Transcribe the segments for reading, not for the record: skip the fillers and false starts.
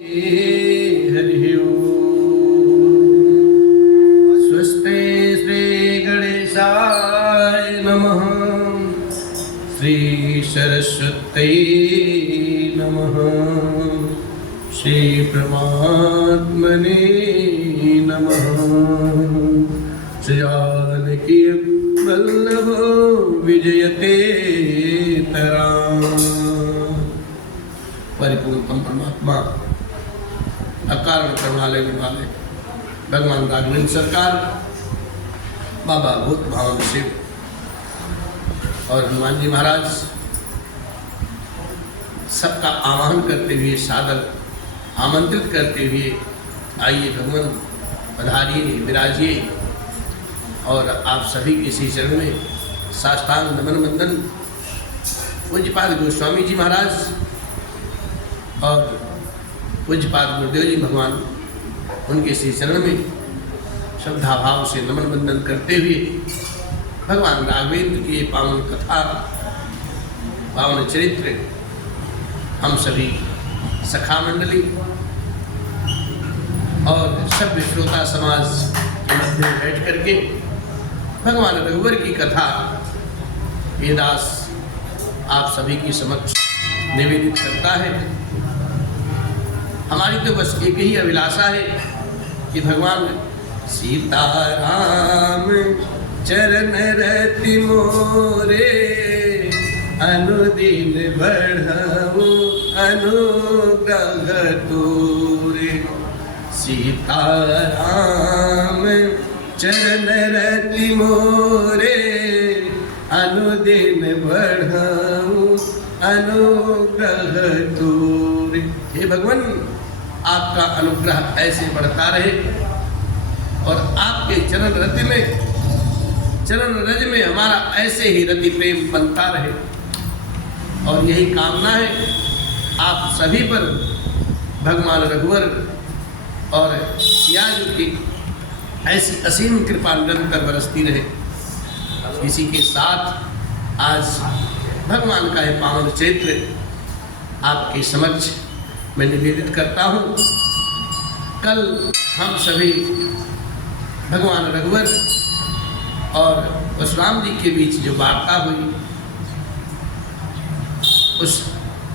हरि स्वस्ते श्री गणेशाय नमः। श्री सरस्वती नमः। श्री परमात्मने नमः। श्री जानकी वल्लभ विजयते तराम। परिपूर्ण परमात्मा अकारण करुणा लेने वाले भगवान राघवेंद्र सरकार, बाबा भूत भावन शिव और हनुमान जी महाराज सबका आह्वान करते हुए, सादर आमंत्रित करते हुए, आइए भगवान पधारिए, विराजिए और आप सभी के इसी चरण में साष्टांग नमन वंदन पूज्यपाद गोस्वामी जी महाराज और पूज्यपाद गुरुदेव जी भगवान, उनके श्री चरण में श्रद्धा भाव से नमन वंदन करते हुए भगवान राघवेंद्र की पावन कथा, पावन चरित्र हम सभी सखा मंडली और सब श्रोता समाज के मध्य में बैठ करके भगवान रघुवर की कथा वेदास आप सभी की समक्ष निवेदित करता है। हमारी तो बस एक ही अभिलाषा है कि भगवान सीताराम चरण रति मोरे, अनुदिन बढ़ाओ अनुग्रह तोरे। सीताराम चरण रति मोरे, अनुदिन बढ़ाओ अनुग्रह तोरे। हे भगवान, आपका अनुग्रह ऐसे बढ़ता रहे और आपके चरण रति में, चरण रज में हमारा ऐसे ही रति प्रेम बनता रहे। और यही कामना है आप सभी पर भगवान रघुवर और सिया जी की ऐसी असीम कृपा निरंतर बरसती रहे। इसी के साथ आज भगवान का यह पावन चरित्र आपके समक्ष मैं निवेदित करता हूँ। कल हम सभी भगवान रघुवर और परशुराम जी के बीच जो वार्ता हुई, उस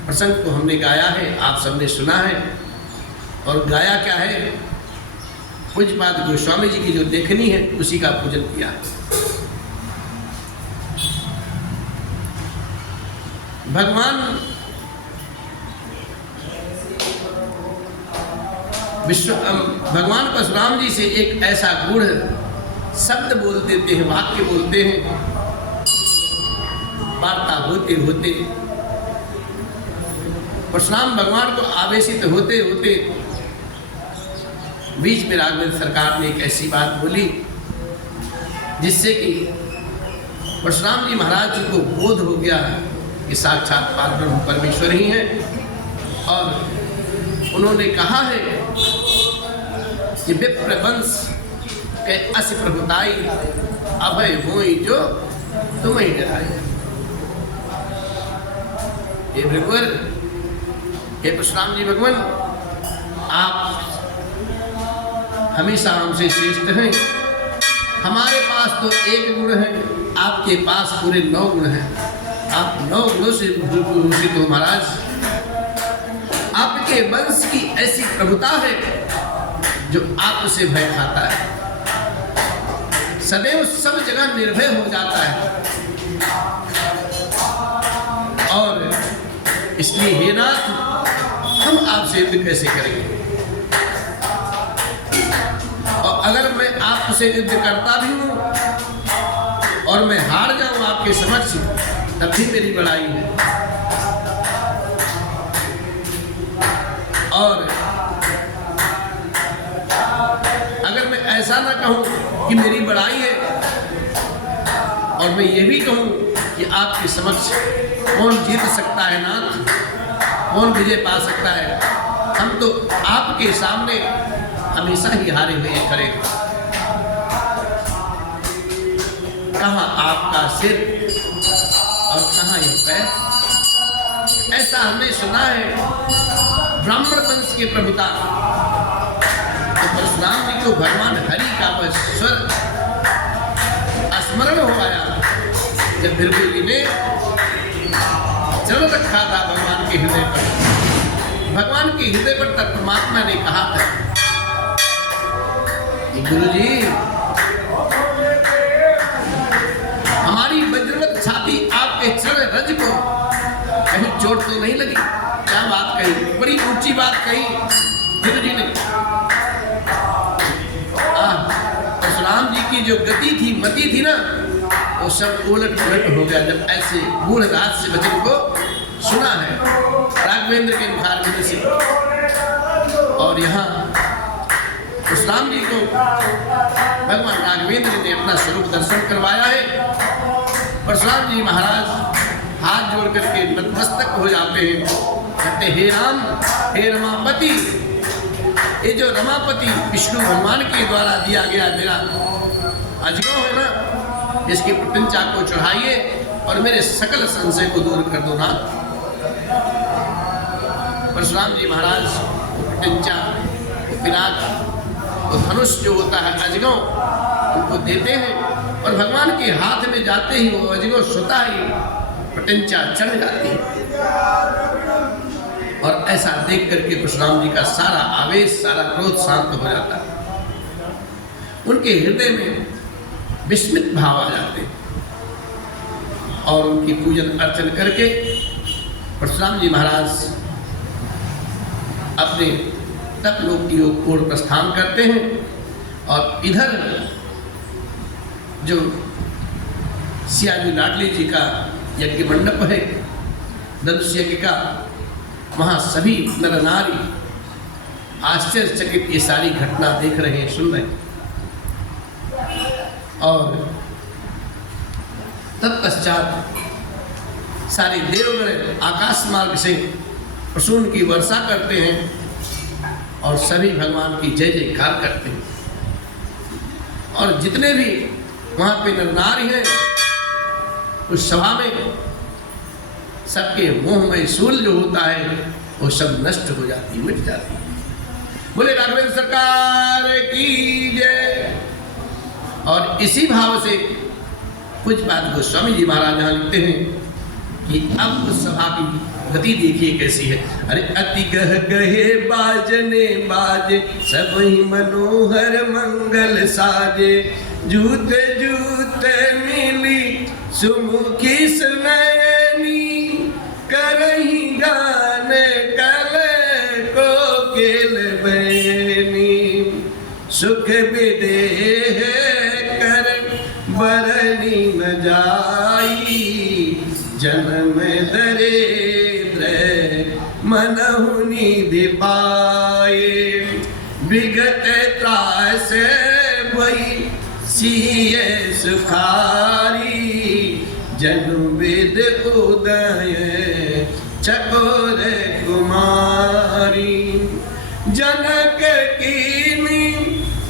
प्रसंग को हमने गाया है, आप सबने सुना है। और गाया क्या है, पूज्यपाद गोस्वामी जी की जो देखनी है उसी का पूजन किया है। भगवान परशुराम जी से एक ऐसा गूढ़ शब्द बोल देते हैं, वाक्य बोलते हैं। वार्ता होते होते परशुराम भगवान को आवेशित होते होते बीच में राघवेंद्र सरकार ने एक ऐसी बात बोली जिससे कि परशुराम जी महाराज जी को बोध हो गया कि साक्षात पारब्रह्म परमेश्वर ही हैं। और उन्होंने कहा है कि विप्र वंश के अस प्रभुताई, अभय होई जो तुम्हें डराई। हे भगवान, हे परशुराम जी भगवान, आप हमेशा हमसे श्रेष्ठ हैं। हमारे पास तो एक गुण है, आपके पास पूरे 9 गुण हैं। आप 9 गुणों से भूषित हो महाराज। आपके वंश की ऐसी प्रभुता है जो आपसे भय खाता है, सदैव सब जगह निर्भय हो जाता है। और इसलिए हे नाथ, हम आपसे युद्ध कैसे करेंगे? और अगर मैं आपसे युद्ध करता भी हूं और मैं हार जाऊं आपके समक्ष, तब भी मेरी बड़ाई है। और अगर मैं ऐसा ना कहूं कि मेरी बड़ाई है और मैं ये भी कहूं कि आपके समक्ष कौन जीत सकता है नाथ, कौन विजय पा सकता है, हम तो आपके सामने हमेशा ही हारे हुए खड़े। कहाँ आपका सिर और कहाँ ये पैर? ऐसा हमने सुना है ब्राह्मण वंश के प्रभुता। तो परशुराम जी को भगवान हरि का वह स्वर स्मरण हो आया जब बिरबल जी ने चल रखा था भगवान के हृदय पर। भगवान के हृदय पर तक परमात्मा ने कहा था, गुरु जी हमारी वज्रवत छाती आपके चरण रज को कहीं चोट तो नहीं लगी? क्या बात कही, बड़ी ऊंची बात कही गुरु जी ने। परशुराम जी की जो गति थी, मति थी ना, वो सब उलट पुलट हो गया जब ऐसे मूढ़ राज से वचन को सुना है राघवेंद्र के मुखार में से। और यहाँ परशुराम जी को भगवान राघवेंद्र ने अपना स्वरूप दर्शन करवाया है। परशुराम जी महाराज हाथ जोड़ करके नतमस्तक हो जाते हैं, कहते हे राम, हे रमापति, ये जो रमापति विष्णु भगवान के द्वारा दिया गया मेरा अजगौ है ना, इसकी प्रत्यंचा को चढ़ाइए और मेरे सकल संशय को दूर कर दो ना। परशुराम जी महाराज प्रत्यंचा, पिनाक, वो धनुष जो होता है अजगौ, उनको देते हैं और भगवान के हाथ में जाते ही वो अजगौ स्वतः ही प्रत्यंचा चढ़ जाती है। और ऐसा देख करके परशुराम जी का सारा आवेश, सारा क्रोध शांत हो जाता है। उनके हृदय में विस्मित भाव आ जाते और उनकी पूजन अर्चन करके परशुराम जी महाराज अपने तपलोक की ओर प्रस्थान करते हैं। और इधर जो सियाजी लाडली जी का यज्ञ मंडप है, धनुष यज्ञ का, वहाँ सभी नर नारी आश्चर्यचकित ये सारी घटना देख रहे हैं, सुन रहे हैं। और तत्पश्चात सारे देवगण आकाश मार्ग से प्रसून की वर्षा करते हैं और सभी भगवान की जय जयकार करते हैं। और जितने भी वहाँ पे नर नारी हैं उस सभा में सबके मोह में शूल जो होता है वो सब नष्ट हो जाती, मिट जाती। बोले राघवेंद्र सरकार की जय। और इसी भाव से कुछ बात गोस्वामी जी महाराज यहाँ लिखते हैं कि अब उस सभा की गति देखिए कैसी है। अरे अति गह गहे बाजने बाजे, सब ही मनोहर मंगल साजे, जूते जूते मिली सुमुखी सुनैनी, करही गान कल को केल बैनी, सुख विदेह कर बरनी न जाई, जन्म दरिद्र मनहु निधि पाए, विगत त्रास भई सिए सुखारी, जनु वेद उदय चकोर कुमारी, जनक कीनी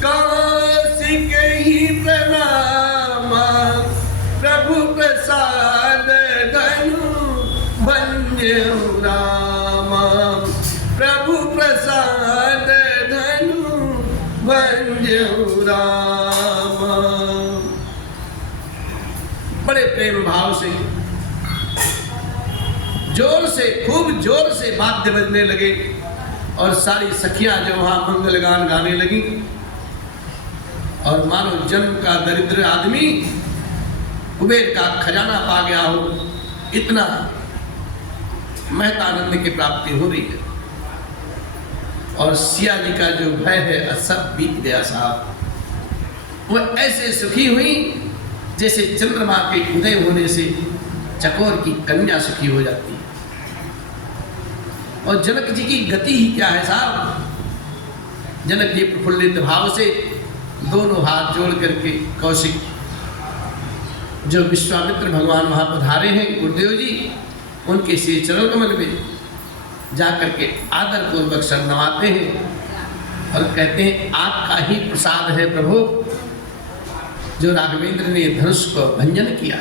कौशिक ही प्रणामा, प्रभु प्रसाद धनु भंजऊ रामा, प्रभु प्रसाद धनु भंजऊ रामा। बड़े प्रेम भाव से जोर से, खूब जोर से वाद्य बजने लगे और सारी सखियां जो वहां मंगल गान गाने लगी। और मानो जन्म का दरिद्र आदमी कुबेर का खजाना पा गया हो, इतना महतानंद की प्राप्ति हो रही है। और सिया जी का जो भय है सब बीत गया साहब। वो ऐसे सुखी हुई जैसे चंद्रमा के उदय होने से चकोर की कन्या सुखी हो जाती है। और जनक जी की गति ही क्या है साहब। जनक जी प्रफुल्लित भाव से दोनों हाथ जोड़ करके कौशिक जो विश्वामित्र भगवान वहां पधारे हैं गुरुदेव जी, उनके श्री चरण कमल में जाकर के आदर पूर्वक सर नवाते हैं और कहते हैं आपका ही प्रसाद है प्रभु जो राघवेंद्र ने धनुष को भंजन किया।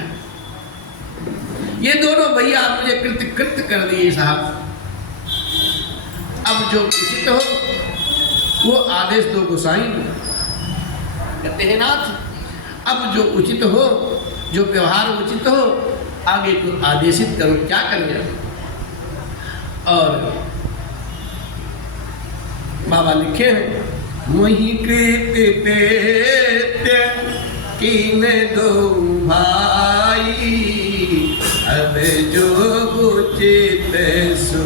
ये दोनों भैया मुझे कृत्य कर दिए साहब। अब जो उचित हो वो आदेश दो गोसाई। कहते हैं नाथ, अब जो उचित हो, जो व्यवहार उचित हो, आगे को आदेशित करो, क्या करें। और बाबा लिखे हैं, मोहि कृत कीन दो भाई, अब जो उचित सो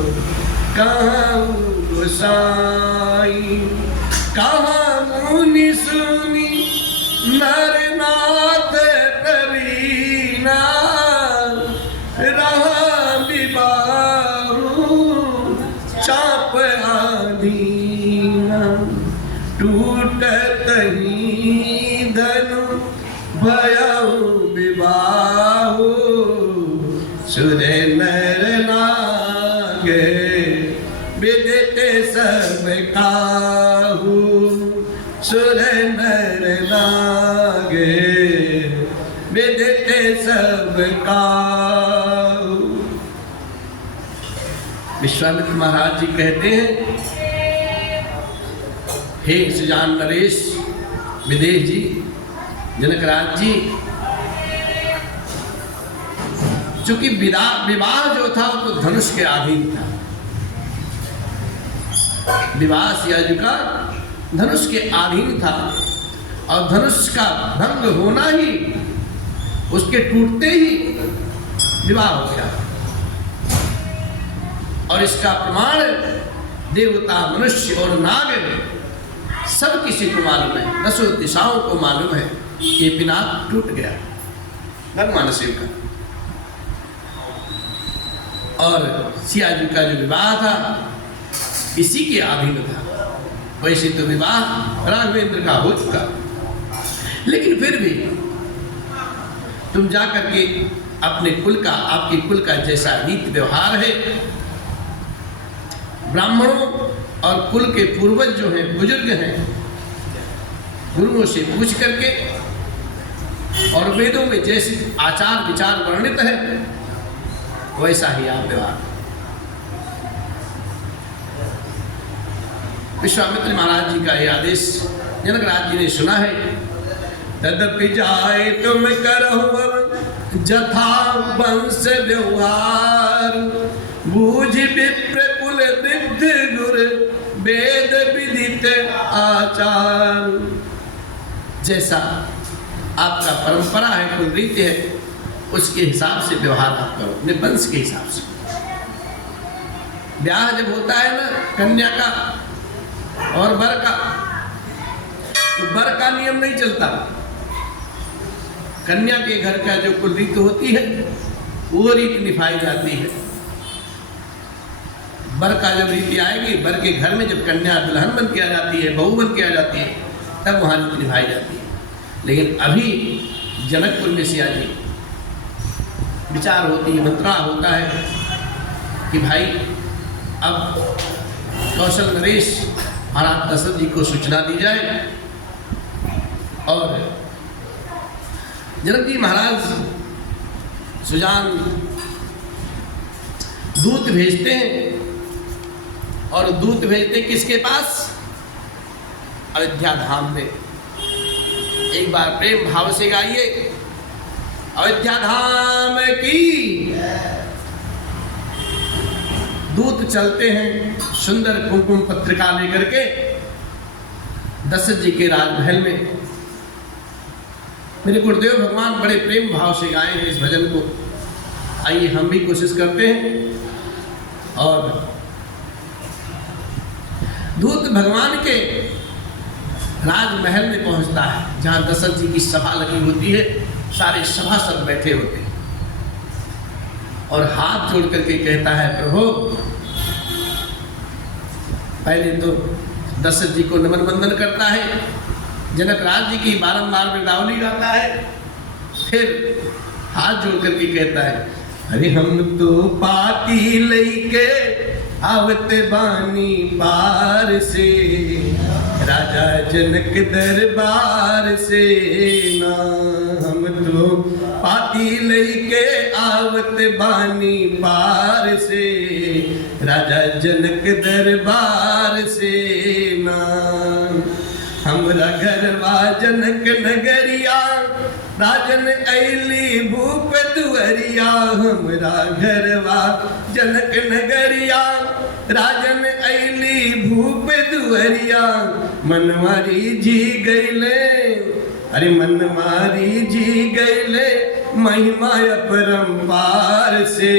कहूँ गोसाई। कहाँ मुनि सुनी नरनाथ करीना, रहा विबाहु चाप आदीना। टूटत ही धनु भयउ विबाहु, सुर नर नागे विदिते सब काहू। सुर नर नागे विदिते सब काहू। विश्वामित्र महाराज जी कहते हैं, हे सुजान नरेश, विदेश जी, जनकराज जी, चूंकि विवाह जो था वो तो धनुष के अधीन था। विवाह सियाजी का धनुष के अधीन था और धनुष का भंग होना ही, उसके टूटते ही विवाह हो गया। और इसका प्रमाण देवता, मनुष्य और नाग सब किसी को मालूम है, 10 दिशाओं को मालूम है कि पिनाक टूट गया भगवान शिव का। और सियाजी का जो विवाह था इसी के अधीन था। वैसे तो विवाह राघवेंद्र का हो चुका, लेकिन फिर भी तुम जाकर के अपने कुल का, आपके कुल का जैसा रीति व्यवहार है, ब्राह्मणों और कुल के पूर्वज जो हैं, बुजुर्ग हैं, गुरुओं से पूछ करके और वेदों में जैसे आचार विचार वर्णित है वैसा ही आप व्यवहार। विश्वामित्र महाराज जी का यह आदेश जनकराज जी ने सुना है। तदपि जाए तुम करहु जथा वंश व्यवहार, बूझ विप्र कुल वृद्ध गुर वेद विदित आचार। जैसा आपका परंपरा है, कुल रीति है, उसके हिसाब से व्यवहार आप करो, अपने वंश के हिसाब से। ब्याह जब होता है ना कन्या का और वर का, तो वर का नियम नहीं चलता। कन्या के घर का जो कुल रीति होती है वो रीति निभाई जाती है। वर का जब रीति आएगी, वर के घर में जब कन्या दुल्हन बन के आ जाती है, बहू बन के आ जाती है, तब वहाँ रीति निभाई जाती है। लेकिन अभी जनकपुर में सियाजी विचार होती है, मंत्रणा होता है कि भाई अब कौशल नरेश महाराज दशरथ जी को सूचना दी जाए। और जनक जी महाराज सुजान दूत भेजते हैं, और दूत भेजते किसके पास? अयोध्या धाम में। एक बार प्रेम भाव से गाइए, अयोध्या धाम की। दूत चलते हैं सुंदर कुमकुम पत्रिका लेकर के दशरथ जी के राजमहल में। मेरे गुरुदेव भगवान बड़े प्रेम भाव से गाए हैं इस भजन को। आइए हम भी कोशिश करते हैं। और दूत भगवान के राजमहल में पहुंचता है, जहां दशरथ जी की सभा लगी होती है, सारे सभासद बैठे होते हैं, और हाथ जोड़ करके कहता है, प्रभु पहले तो दशरथ जी को नमन वंदन करता है, जनकराज जी की बारंबार वृंदावली गाता है, फिर हाथ जोड़ करके कहता है, अरे हम तो पाती लेके आवत बानी पार से, राजा जनक दरबार से ना। हम तो पाती लेके आवत बानी पार से, राजा जनक दरबार से ना। हमरा घरवा जनक नगरिया राजन ऐली भूप दुअरिया। हमरा घरवा जनक नगरिया राजन ऐली भूप दुअरिया। मनमारी जी गईले, अरे मनमारी जी गईले महिमा अपरंपार से।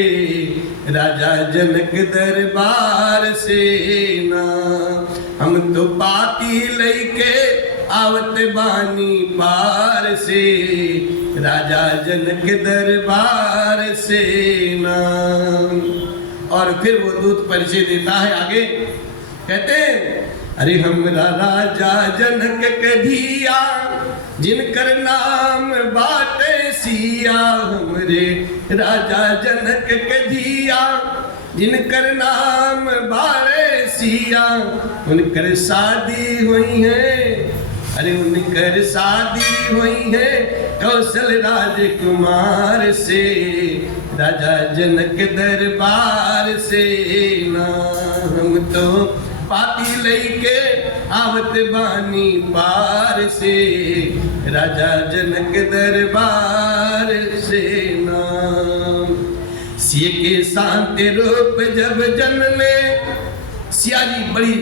राजा जनक दरबार से ना। हम तो पाती लेके आवत बानी पार से। राजा जनक दरबार से ना। और फिर वो दूत परिचय देता है आगे, कहते हैं अरे हमरा राजा जनक कधिया जिनकर नाम बाटे सिया। हमरे राजा जनक कधिया जिनकर नाम बारे सिया। उनकर शादी हुई है, अरे उनकर शादी हुई है कौशल राजकुमार से। राजा जनक दरबार से ना। हम तो पाती लेके आवत बानी पार से। राजा जनक दरबार से ना। सिय के शांत रूप जब जन्मे, सिया जी बड़ी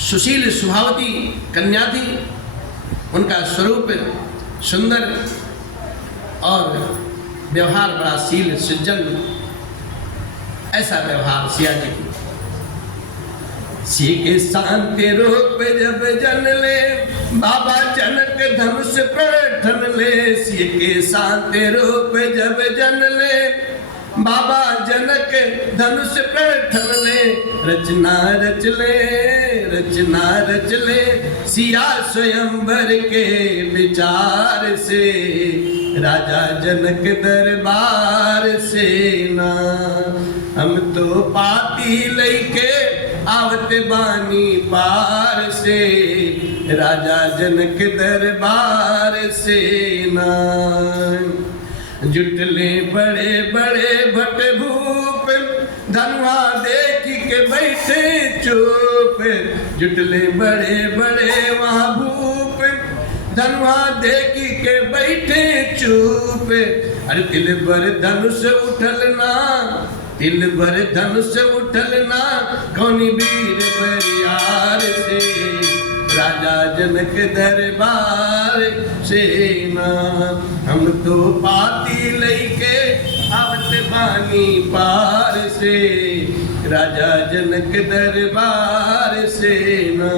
सुशील सुभावती कन्या थी। उनका स्वरूप सुंदर और व्यवहार बड़ा शील सज्जन, ऐसा व्यवहार सिया जी की। सिय के शांत रूप जब जन ले बाबा जनक धनुष प्रठन ले। सिय के शांत रूप जब जन ले बाबा जनक धनुष प्रठन ले। रचना रच ले, रचना रच ले सिया स्वयंवर के विचार से। राजा जनक दरबार से ना। हम तो पाती लेके आवत बानी पार से। राजा जनक दरबार से ना। जुटले बड़े बड़े भट भूप धनुआ देख के बैठे चुप। जुटले बड़े बड़े वहाँ भूप धनुआ देख के बैठे चुप। अरे तिल बर धनुष उठल ना, तिल भर धनुष उठल ना कौनी वीर बरियार से। राजा जनक दरबार से ना। हम तो पाती लेके आवत बानी पार से। राजा जनक दरबार से ना।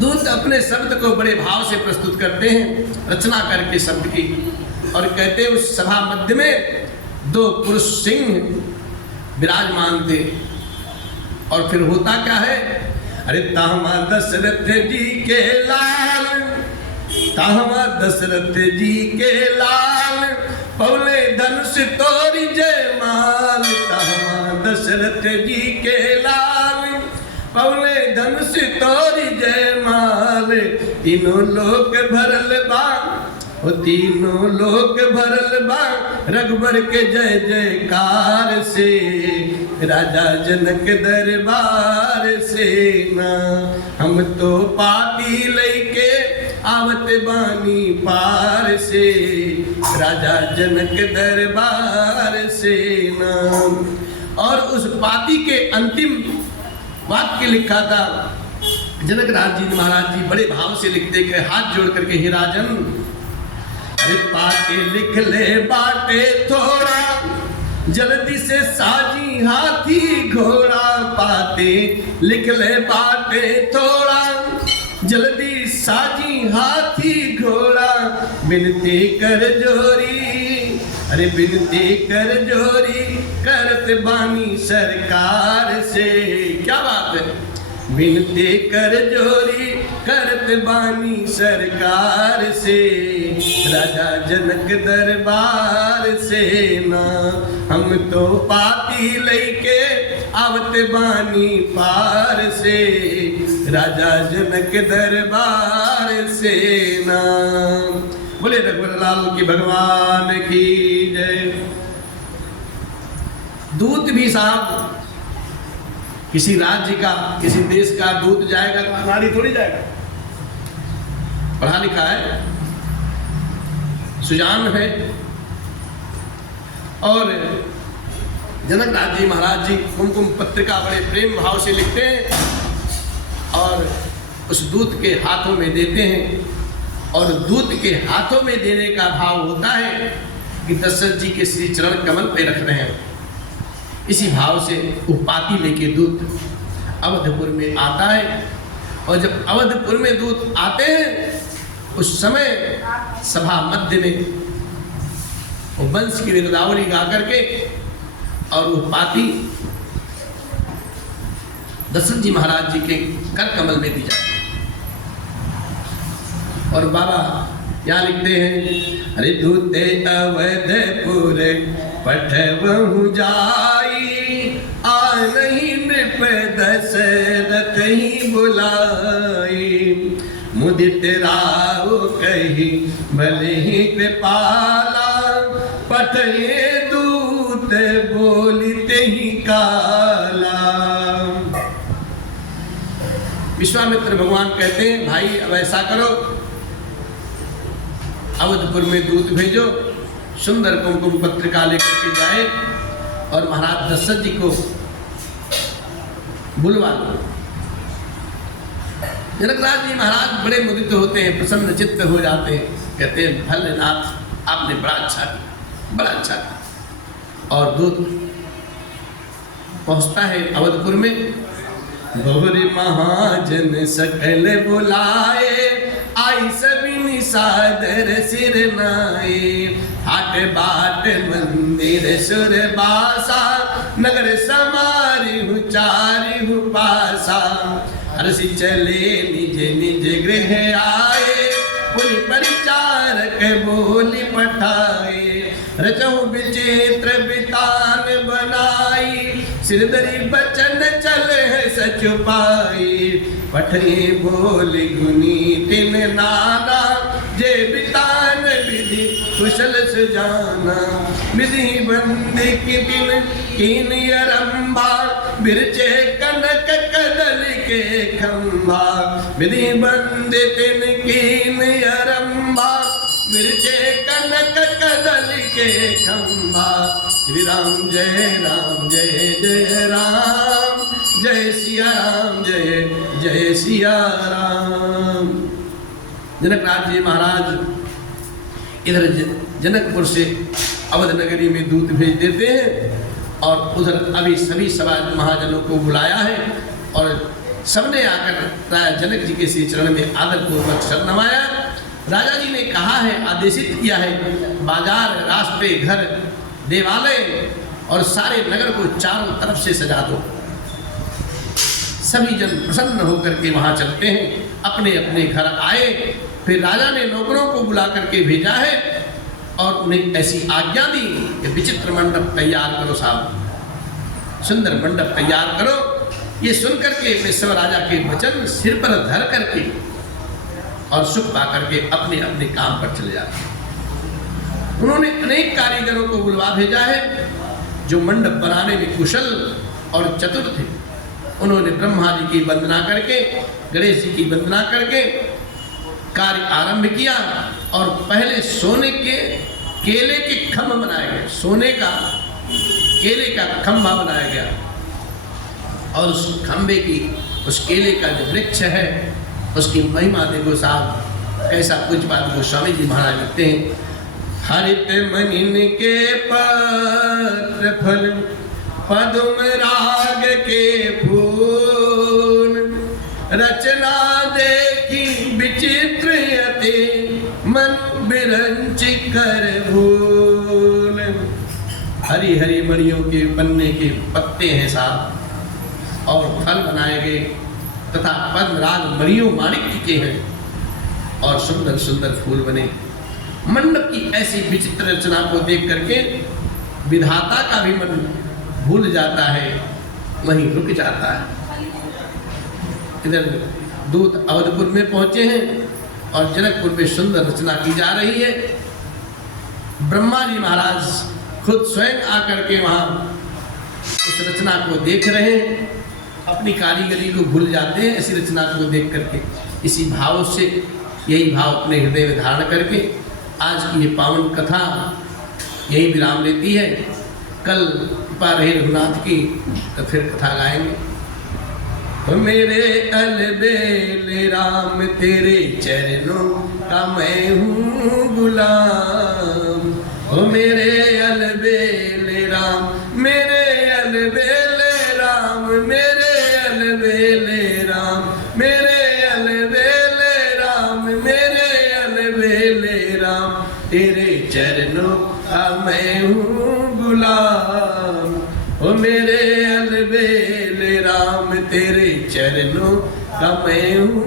दूत अपने शब्द को बड़े भाव से प्रस्तुत करते हैं, रचना करके शब्द की, और कहते हैं उस सभा मध्य में दो पुरुष सिंह विराजमान थे। और फिर होता क्या है, अरे तामा दशरथ जी के लाल, तामा दशरथ जी के लाल पौले धनुष तोरी जयमाल। तामा दशरथ जी के लाल पौले धनुष तोरी जयमाल। तीनों लोक भरल बा, वो तीनों लोक भरल बा रघुबर के जय जयकार से। राजा जनक दरबार से ना। हम तो पाती लेके आवत बानी पार से। राजा जनक दरबार से ना। और उस पाती के अंतिम वाक्य लिखा था, जनक राज जी महाराज जी बड़े भाव से लिखते कि हाथ जोड़ करके, हे राजन, अरे पाते लिख ले बाटे थोड़ा, जल्दी से साजी हाथी घोड़ा। पाते लिख ले बाटे थोड़ा, जल्दी साजी हाथी घोड़ा। बिनती कर जोरी, अरे बिनती कर जोरी करत बानी सरकार से। क्या बात है, बिनती कर जोरी करत बानी सरकार से। राजा जनक दरबार से ना। हम तो पाती लेके आवत बानी पार से। राजा जनक दरबार से ना। बोले रघुवर लाल की भगवान की जय। दूत भी साहब किसी राज्य का, किसी देश का दूत जाएगा तो अनाड़ी थोड़ी जाएगा, पढ़ा लिखा है, सुजान है। और जनक राज जी महाराज जी कुमकुम पत्रिका बड़े प्रेम भाव से लिखते हैं और उस दूत के हाथों में देते हैं। और दूत के हाथों में देने का भाव होता है कि दशरथ जी के श्री चरण कमल पे रख रहे हैं। इसी भाव से वो पाती लेके दूत अवधपुर में आता है। और जब अवधपुर में दूत आते हैं उस समय सभा मध्य में वो वंश की गिरदावली गा करके और वो पाती दशरथ जी महाराज जी के कर कमल में दी जाती है। और बाबा यहाँ लिखते हैं, अरे दूते अवधपुर पठवहु जाई, आनहि नृप दशरथ ही बुलाई, मुदित राव कही भले ही कृपाला, पठये दूत बोलिते ही काला। विश्वामित्र भगवान कहते हैं, भाई अब ऐसा करो, अवधपुर में दूत भेजो, सुंदर कुमकुम पत्रिका लेकर के जाए और महाराज दशरथ जी को बुलवा दो। जनकराज जी महाराज बड़े मुदित होते हैं, प्रसन्न चित्त हो जाते हैं, कहते हैं भल्लेनाथ आपने बड़ा अच्छा किया, बड़ा अच्छा किया। और दूत पहुंचता है अवधपुर में। बहुरी महाजन सकल बुलाए, आई सभी निसादर सिर नाए, हाट बाट मंदिर सुर बासा, नगर समारी चारि पासा, हर्षि चले निज निज गृह आए, पुनि परिचारक बोली पठाए, रचहु विचित्र बितान बनाई, सिरदरी बचन चल है सच पाई, पठे बोल गुनी तिन नाना, जे बितान विधि कुशल सुजाना, विधि बंदी की दिन कीन अरंभा, बिरचे कनक कदल के खंभा, विधि बंदी तिन कीन अरंभा, बिरचे कनक कदल के खंभा। श्री राम जय राम जय जय राम, जय सिया राम जय जय सिया राम। जनकराज जी महाराज इधर जनकपुर से अवध नगरी में दूत भेज देते हैं और उधर अभी सभी समाज महाजनों को बुलाया है और सबने आकर राजा जनक जी के श्री चरण में आदरपूर्वक शरण नवाया। राजा जी ने कहा है, आदेशित किया है, बाजार, रास्ते, घर, देवालय और सारे नगर को चारों तरफ से सजा दो। सभी जन प्रसन्न होकर के वहां चलते हैं, अपने अपने घर आए। फिर राजा ने नौकरों को बुला करके भेजा है और उन्हें ऐसी आज्ञा दी कि विचित्र मंडप तैयार करो साहब, सुंदर मंडप तैयार करो। ये सुनकर के विश्व राजा के वचन सिर पर धर करके और सुख पा करके अपने अपने काम पर चले जाते हैं। उन्होंने अनेक कारीगरों को बुलवा भेजा है जो मंडप बनाने में कुशल और चतुर थे। उन्होंने ब्रह्मा जी की वंदना करके, गणेश जी की वंदना करके कार्य आरंभ किया और पहले सोने के केले के खंभ बनाए गए, सोने का केले का खंभा बनाया गया और उस खंभे की, उस केले का जो वृक्ष है उसकी महिमा देखो साहब, कैसा कुछ बात गोस्वामी जी महाराज लिखते हैं। हरित मनिन के पत्र फल, पद्म राग के फूल, रचना देखी विचित्र अति, मन बिरंच कर भूल। हरी हरी मणियों के पन्ने के पत्ते हैं साहब और फल बनाए गए तथा पद्मराग मणियों माणिक्य के हैं और सुंदर सुंदर फूल बने। मंडप की ऐसी विचित्र रचना को देख करके विधाता का भी मन भूल जाता है, वहीं रुक जाता है। इधर दूत अवधपुर में पहुंचे हैं और जनकपुर में सुंदर रचना की जा रही है। ब्रह्मा जी महाराज खुद स्वयं आकर के वहां उस रचना को देख रहे हैं, अपनी कारीगरी को भूल जाते हैं ऐसी रचना को देख करके। इसी भाव से, यही भाव अपने हृदय में धारण करके आज की ये पावन कथा यही विराम लेती है। कल कृपा रहे रघुनाथ की तो फिर कथा गाएंगे। मेरे अलबेले राम तेरे चरणों का मैं हूँ गुलाम। ओ मेरे अलबेले राम, मेरे अलबेले राम, मेरे अलबेले राम, मेरे अलबेले राम, मेरे अलबेले राम, तेरे चरणों का मैं हूँ गुलाम। ओ मेरे अलबेले राम, तेरे चरणों का मैं हूँ